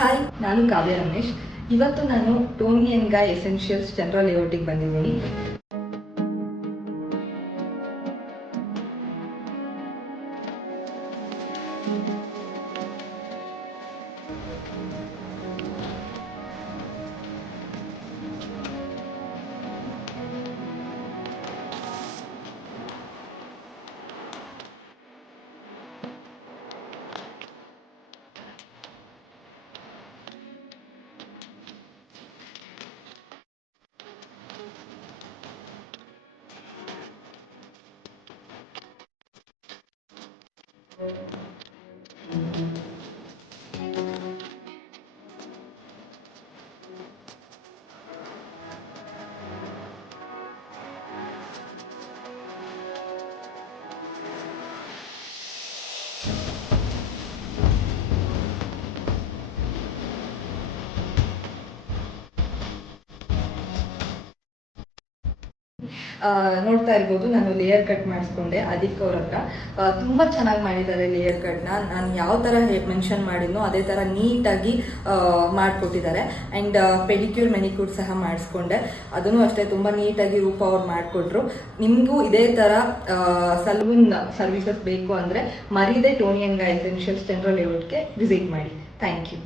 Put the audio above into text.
Hi, ನಾನು ಕಾವ್ಯ ರಮೇಶ್. ಇವತ್ತು ನಾನು ಟೋನಿ ಆ್ಯಂಡ್ ಗಾಯ್ ಎಸೆನ್ಷಿಯಲ್ಸ್ ಚಂದ್ರ ಲೇಔಟಿಗೆ ಬಂದಿದ್ದೀನಿ. ನೋಡ್ತಾ ಇರ್ಬೋದು, ನಾನು ಲೇಯರ್ ಕಟ್ ಮಾಡಿಸ್ಕೊಂಡೆ ಅದಕ್ಕೆ ಅವ್ರ ಹತ್ರ. ತುಂಬ ಚೆನ್ನಾಗಿ ಮಾಡಿದ್ದಾರೆ ಲೇಯರ್ ಕಟ್ನ. ನಾನು ಯಾವ ಥರ ಮೆನ್ಷನ್ ಮಾಡಿದ್ನೋ ಅದೇ ಥರ ನೀಟಾಗಿ ಮಾಡಿಕೊಟ್ಟಿದ್ದಾರೆ. ಆ್ಯಂಡ್ ಪೆಡಿಕ್ಯೂರ್ ಮೆನಿಕ್ಯೂರ್ ಸಹ ಮಾಡಿಸ್ಕೊಂಡೆ, ಅದನ್ನು ಅಷ್ಟೇ ತುಂಬ ನೀಟಾಗಿ ರೂಪ ಅವ್ರು ಮಾಡಿಕೊಟ್ರು. ನಿಮಗೂ ಇದೇ ಥರ ಸಲೂನ್ ಸರ್ವಿಸಸ್ ಬೇಕು ಅಂದರೆ ಮರೀದೆ Toni and Guy essentials Chandra ಲೇಔಟ್ಗೆ ವಿಸಿಟ್ ಮಾಡಿ. Thank you.